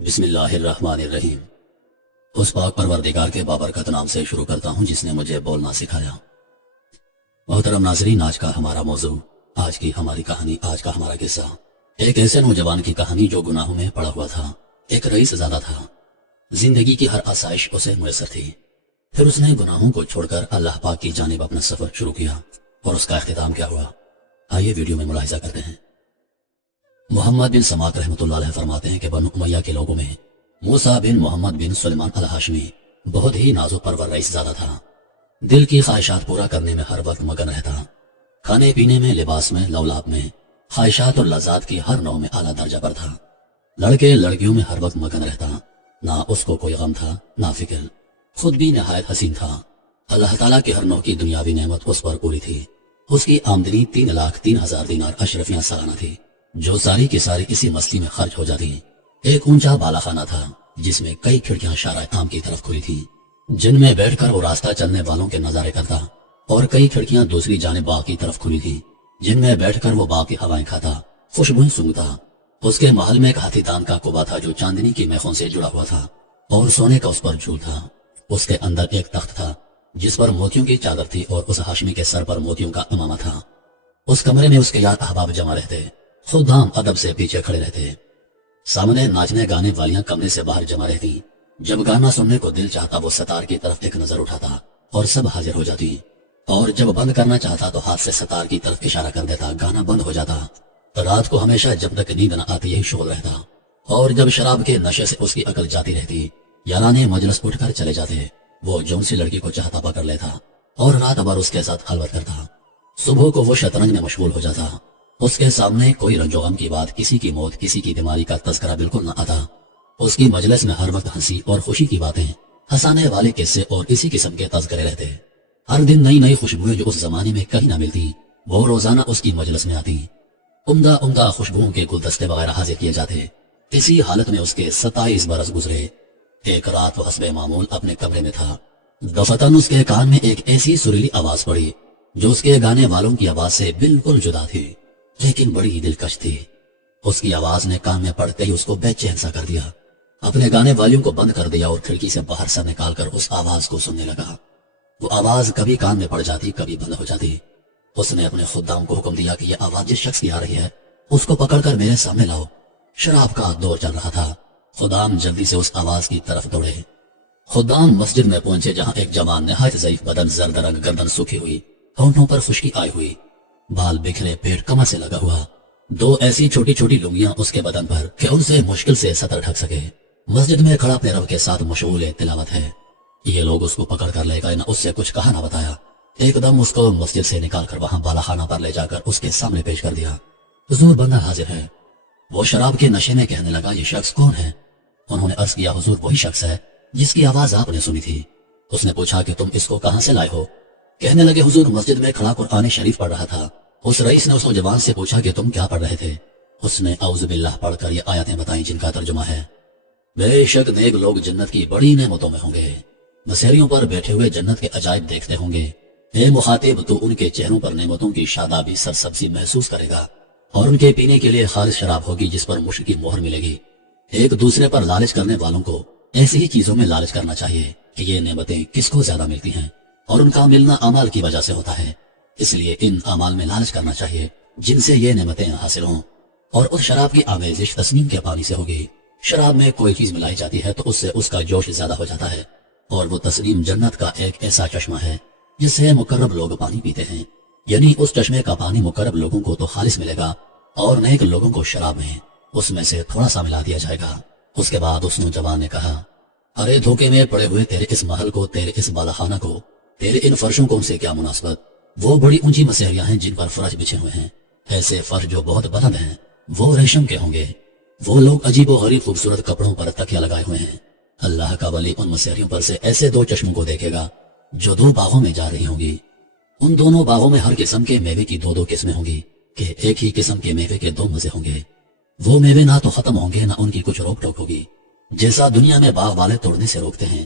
بسم اللہ الرحمن الرحیم۔ اس پاک پروردگار کے بابرکت نام سے شروع کرتا ہوں جس نے مجھے بولنا سکھایا۔ محترم ناظرین، آج کا ہمارا موضوع، آج کی ہماری کہانی، آج کا ہمارا قصہ ایک ایسے نوجوان کی کہانی جو گناہوں میں پڑا ہوا تھا۔ ایک رئیس زادہ تھا، زندگی کی ہر آسائش اسے میسر تھی، پھر اس نے گناہوں کو چھوڑ کر اللہ پاک کی جانب اپنا سفر شروع کیا، اور اس کا اختتام کیا ہوا، آئیے ویڈیو میں ملاحظہ کرتے ہیں۔ محمد بن سماک رحمۃ اللہ علیہ فرماتے ہیں کہ بنو امیہ کے لوگوں میں موسیٰ بن محمد بن سلیمان الہاشمی بہت ہی نازک پرور رئیس زادہ تھا۔ دل کی خواہشات پورا کرنے میں ہر وقت مگن رہتا، کھانے پینے میں، لباس میں، لولاب میں، خواہشات اور لذات کی ہر نوع میں اعلیٰ درجہ پر تھا۔ لڑکے لڑکیوں میں ہر وقت مگن رہتا، نہ اس کو کوئی غم تھا نہ فکر، خود بھی نہایت حسین تھا۔ اللہ تعالیٰ کی ہر نوع کی دنیاوی نعمت اس پر پوری تھی۔ اس کی آمدنی 3,03,000 دینار اشرفیاں سالانہ تھی، جو ساری کی ساری اسی مستی میں خرچ ہو جاتی۔ ایک اونچا بالا خانہ تھا جس میں کئی کھڑکیاں شارع عام کی طرف کھلی تھی، جن میں بیٹھ کر وہ راستہ چلنے والوں کے نظارے کرتا، اور کئی کھڑکیاں دوسری جانب باغ کی طرف کھلی تھی، جن میں بیٹھ کر وہ باغ کی ہوائیں کھاتا، خوشبوئیں سونگتا۔ اس کے محل میں ایک ہاتھی دان کا کبا تھا جو چاندنی کی میخوں سے جڑا ہوا تھا، اور سونے کا اس پر جھول تھا۔ اس کے اندر ایک تخت تھا جس پر موتیوں کی چادر تھی، اور اس ہاشمی کے سر پر موتیوں کا امامہ تھا۔ اس کمرے میں اس کے یاد احباب جمع رہتے، خدام ادب سے پیچھے کھڑے رہتے، سامنے ناچنے گانے والیاں کمرے سے باہر جمع رہتی۔ جب گانا سننے کو دل چاہتا وہ ستار کی طرف ایک نظر اٹھاتا اور سب حاضر ہو جاتی، اور جب بند کرنا چاہتا تو ہاتھ سے ستار کی طرف اشارہ کر دیتا، گانا بند ہو جاتا۔ رات کو ہمیشہ جب تک نیند نہ آتی یہی شغل رہتا، اور جب شراب کے نشے سے اس کی عقل جاتی رہتی، یارانے مجلس اٹھ کر چلے جاتے، وہ جون سی لڑکی کو چاہتا پکڑ لیتا اور رات بھر اس کے ساتھ خلوت کرتا۔ صبح کو وہ شطرنج میں مشغول ہو جاتا، اس کے سامنے کوئی رنج و غم کی بات، کسی کی موت، کسی کی بیماری کا تذکرہ بالکل نہ آتا۔ اس کی مجلس میں ہر وقت ہنسی اور خوشی کی باتیں، ہنسانے والے قصے اور اسی قسم کے تذکرے رہتے۔ ہر دن نئی نئی خوشبوئیں جو اس زمانے میں کہیں نہ ملتی وہ روزانہ اس کی مجلس میں آتی۔ عمدہ عمدہ خوشبوؤں کے گلدستے وغیرہ حاضر کیے جاتے۔ اسی حالت میں اس کے 27 برس گزرے۔ ایک رات وہ حسب معمول اپنے کمرے میں تھا، دفتن اس کے کان میں ایک ایسی سریلی آواز پڑی جو اس کے گانے والوں کی آواز سے بالکل جدا تھی، لیکن بڑی دلکش تھی۔ اس کی آواز نے کان میں پڑتے ہی اس کو بے چین سا کر دیا۔ اپنے گانے والیوں کو بند کر دیا اور کھڑکی سے باہر سر نکال کر اس آواز کو سننے لگا۔ وہ آواز کبھی کان میں پڑ جاتی، کبھی بند ہو جاتی۔ اس نے اپنے خدام کو حکم دیا کہ یہ آواز جس شخص کی آ رہی ہے اس کو پکڑ کر میرے سامنے لاؤ۔ شراب کا دور چل رہا تھا، خدام جلدی سے اس آواز کی طرف دوڑے۔ خدام مسجد میں پہنچے جہاں ایک جوان نہایت ضعیف بدن، زرد رنگ، گردن سوکھی ہوئی، ہونٹوں پر خشکی آئی ہوئی، بال بکھرے، پیٹ کمر سے لگا ہوا، دو ایسی چھوٹی چھوٹی لنگیاں اس کے بدن پر کہ ان سے مشکل سے سطر ڈھک سکے، مسجد میں کھڑا اپنے رب کے ساتھ مشغول تلاوت ہے۔ یہ لوگ اس کو پکڑ کر لے گئے، نہ اس سے کچھ کہا نہ بتایا۔ ایک دم اس کو مسجد سے نکال کر وہاں بالا خانہ پر لے جا کر اس کے سامنے پیش کر دیا۔ حضور، بندہ حاضر ہے۔ وہ شراب کے نشے میں کہنے لگا، یہ شخص کون ہے؟ انہوں نے عرض کیا، حضور وہی شخص ہے جس کی آواز آپ نے سنی تھی۔ اس نے پوچھا کہ تم اس کو کہاں سے لائے ہو؟ کہنے لگے، حضور مسجد میں کھڑا قرآن شریف پڑھ رہا تھا۔ اس رئیس نے اس نوجوان سے پوچھا کہ تم کیا پڑھ رہے تھے؟ اس نے اعوذ باللہ پڑھ کر یہ آیتیں بتائیں جن کا ترجمہ ہے، بے شک نیک لوگ جنت کی بڑی نعمتوں میں ہوں گے، مسیریوں پر بیٹھے ہوئے جنت کے عجائب دیکھتے ہوں گے۔ اے مخاطب، تو ان کے چہروں پر نعمتوں کی شادابی، سرسبزی محسوس کرے گا، اور ان کے پینے کے لیے خالص شراب ہوگی جس پر مشک کی مہر ملے گی۔ ایک دوسرے پر لالچ کرنے والوں کو ایسی ہی چیزوں میں لالچ کرنا چاہیے کہ یہ نعمتیں کس کو زیادہ ملتی ہیں، اور ان کا ملنا اعمال کی وجہ سے ہوتا ہے، اس لیے ان اعمال میں لالچ کرنا چاہیے جن سے یہ نعمتیں حاصل ہوں۔ اور اس شراب کی آمیزش تسنیم کے پانی سے ہوگی۔ شراب میں کوئی چیز ملائی جاتی ہے تو اس سے اس کا جوش زیادہ ہو جاتا ہے، اور وہ تسنیم جنت کا ایک ایسا چشمہ ہے جس سے مقرب لوگ پانی پیتے ہیں، یعنی اس چشمے کا پانی مقرب لوگوں کو تو خالص ملے گا، اور نیک لوگوں کو شراب میں اس میں سے تھوڑا سا ملا دیا جائے گا۔ اس کے بعد اس نوجوان نے کہا، ارے دھوکے میں پڑے ہوئے تیرے اس محل کو، تیرے اس بالا خانہ کو، تیرے ان فرشوں کو ان سے کیا مناسبت؟ وہ بڑی اونچی مسیریاں ہیں جن پر فرش بچھے ہوئے ہیں، ایسے فرش جو بہت بلند ہیں، وہ ریشم کے ہوں گے۔ وہ لوگ عجیب و غریب خوبصورت کپڑوں پر تکیا لگائے ہوئے ہیں۔ اللہ کا ولی ان مسیریوں پر سے ایسے دو چشموں کو دیکھے گا جو دو باغوں میں جا رہی ہوں گی۔ ان دونوں باغوں میں ہر قسم کے میوے کی دو دو قسمیں ہوں گی کہ ایک ہی قسم کے میوے کے دو مزے ہوں گے۔ وہ میوے نہ تو ختم ہوں گے، نہ ان کی کچھ روک ٹوک ہوگی، جیسا دنیا میں باغ والے توڑنے سے روکتے ہیں